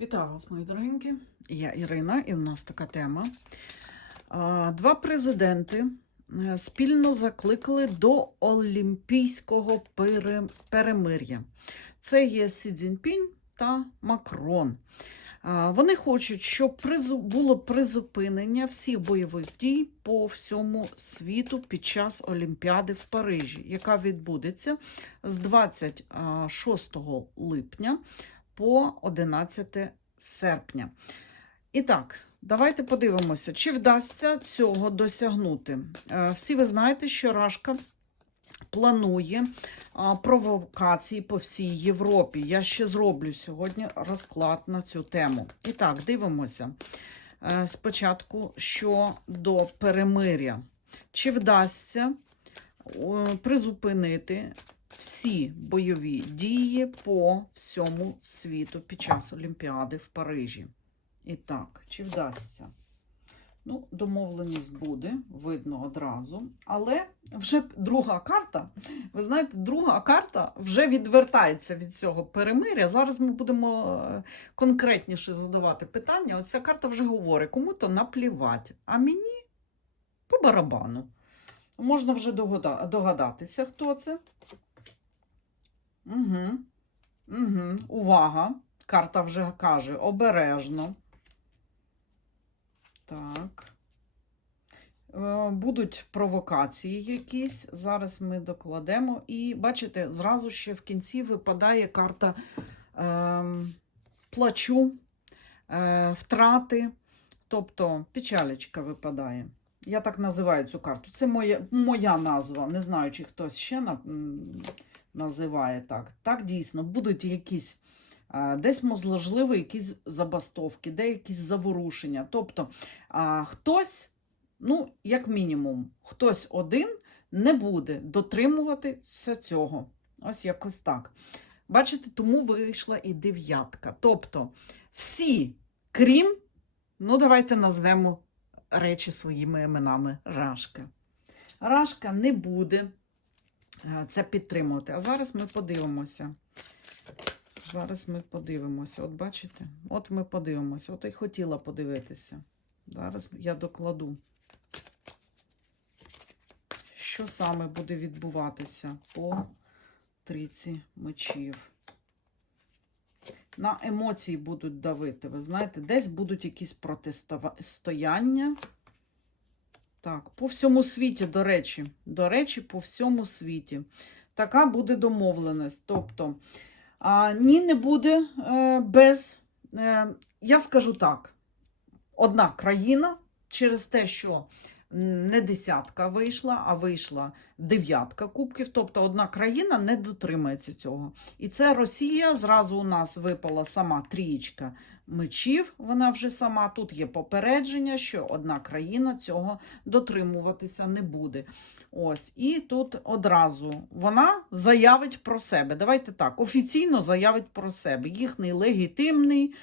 Вітаю вас, мої дорогенькі. Я Ірина, і в нас така тема. Два президенти е, спільно закликали до Олімпійського перемир'я. Це є Сі Цзіньпінь та Макрон. Вони хочуть, щоб було призупинення всіх бойових дій по всьому світу під час Олімпіади в Парижі, яка відбудеться з 26 липня по 11 серпня. І так, давайте подивимося, чи вдасться цього досягнути. Е, Всі ви знаєте, що Рашка планує провокації по всій Європі. Я ще зроблю сьогодні розклад на цю тему. І так, дивимося. Е, Спочатку щодо перемиря. Чи вдасться е, призупинити всі бойові дії по всьому світу під час Олімпіади в Парижі. І так, чи вдасться? Ну, домовленість буде, видно одразу. Але вже друга карта, ви знаєте, друга карта вже відвертається від цього перемиря. Зараз ми будемо е, конкретніше задавати питання. Ось ця карта вже говорить, кому-то наплівати, а мені по барабану. Можна вже догадатися, хто це. Угу. Угу. Увага. Карта вже каже обережно. Так. Е, Будуть провокації якісь. Зараз ми докладемо. І бачите, зразу ще в кінці випадає карта ем, плачу, е, втрати, тобто печалечка випадає. Я так називаю цю карту. Це моя, моя назва. Не знаю, чи хтось ще на, називає так. Так, дійсно, будуть якісь десь, можливо, якісь забастовки, де якісь заворушення. Тобто а, хтось, ну, як мінімум, хтось один не буде дотримуватися цього. Ось якось так. Бачите, тому вийшла і дев'ятка. Тобто, всі, крім, ну, давайте назвемо речі своїми іменами Рашка. Рашка не буде це підтримувати. А зараз ми подивимося. Зараз ми подивимося. От бачите? От ми подивимося. От і хотіла подивитися. Зараз я докладу. Що саме буде відбуватися по трійці мечів? На емоції будуть давити. Ви знаєте, десь будуть якісь протистояння. Так, по всьому світі, до речі, до речі, по всьому світі. Така буде домовленість. Тобто, а, ні, не буде е, без, е, я скажу так, одна країна через те, що не десятка вийшла, а вийшла дев'ятка кубків. Тобто одна країна не дотримається цього. І це Росія. Зразу у нас випала сама трієчка мечів. Вона вже сама. Тут є попередження, що одна країна цього дотримуватися не буде. Ось, і тут одразу вона заявить про себе. Давайте так, офіційно заявить про себе. Їхній легітимний.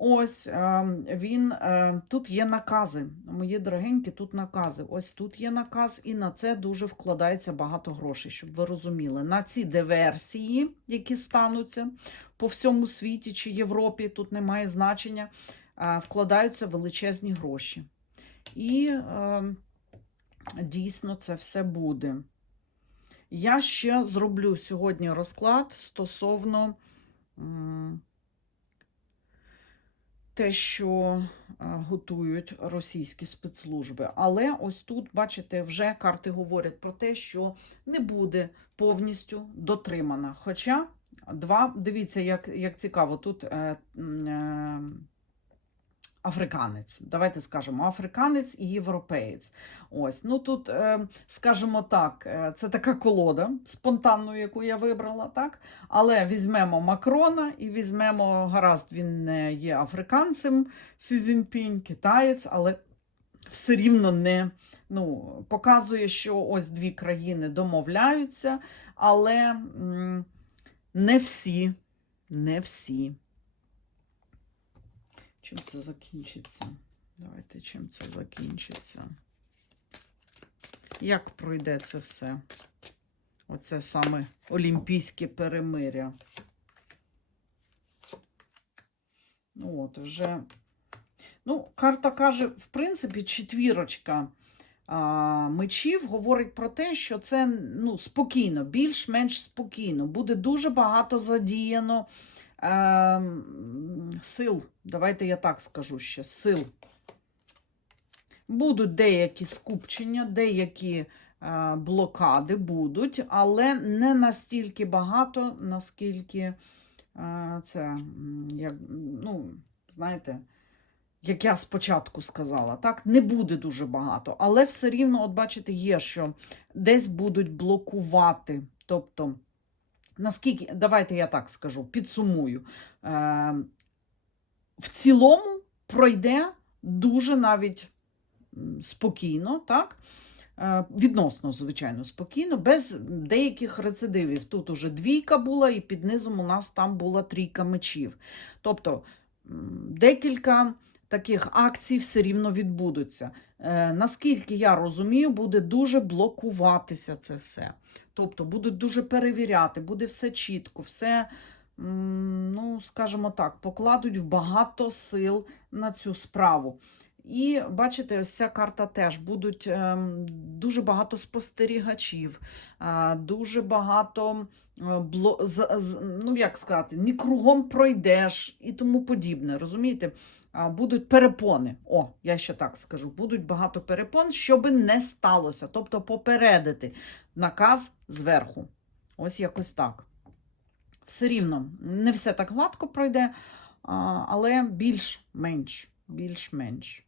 Ось е, він е, тут є накази. Мої дорогенькі, тут накази. Ось тут є наказ, і на це дуже вкладається багато грошей, щоб ви розуміли. На ці диверсії, які стануться по всьому світі чи Європі, тут немає значення, е, вкладаються величезні гроші. І е, дійсно це все буде. Я ще зроблю сьогодні розклад стосовно. Те, що е, готують російські спецслужби. Але ось тут, бачите, вже карти говорять про те, що не буде повністю дотримана. Хоча два, дивіться, як, як цікаво, тут е, е, африканець. Давайте скажемо, африканець і європеєць. Ось, ну тут, е, скажімо так, е, це така колода спонтанну, яку я вибрала, так? Але візьмемо Макрона і візьмемо, гаразд, він не є африканцем, Сі Цзіньпінь, китаєць, але все рівно не ну, показує, що ось дві країни домовляються, але не всі, не всі. Чим це закінчиться? Давайте чим це закінчиться. Як пройде це все? Оце саме олімпійське перемиря. Ну, от, вже. Ну, карта каже, в принципі, четвірочка а, мечів говорить про те, що це ну, спокійно, більш-менш спокійно. Буде дуже багато задіяно е, сил. Давайте я так скажу ще: сил. Будуть деякі скупчення, деякі е, блокади будуть, але не настільки багато, наскільки е, це, як, ну, знаєте, як я спочатку сказала, так, не буде дуже багато, але все рівно, от бачите, є, що десь будуть блокувати. Тобто, наскільки, давайте я так скажу, підсумую. Е, в цілому пройде дуже навіть спокійно, так? Е, Відносно, звичайно, спокійно, без деяких рецидивів. Тут уже двійка була, і під низом у нас там була трійка мечів. Тобто декілька таких акцій все рівно відбудуться. Е, Наскільки я розумію, буде дуже блокуватися це все. Тобто будуть дуже перевіряти, буде все чітко, все, ну, скажімо так, покладуть багато сил на цю справу. І бачите, ось ця карта теж будуть ем, дуже багато спостерігачів, е, дуже багато е, ну як сказати, ні кругом пройдеш і тому подібне. Розумієте? Будуть перепони. О, я ще так скажу. Будуть багато перепон, щоби не сталося. Тобто попередити наказ зверху. Ось якось так. Все рівно, не все так гладко пройде, але більш-менш. Більш-менш.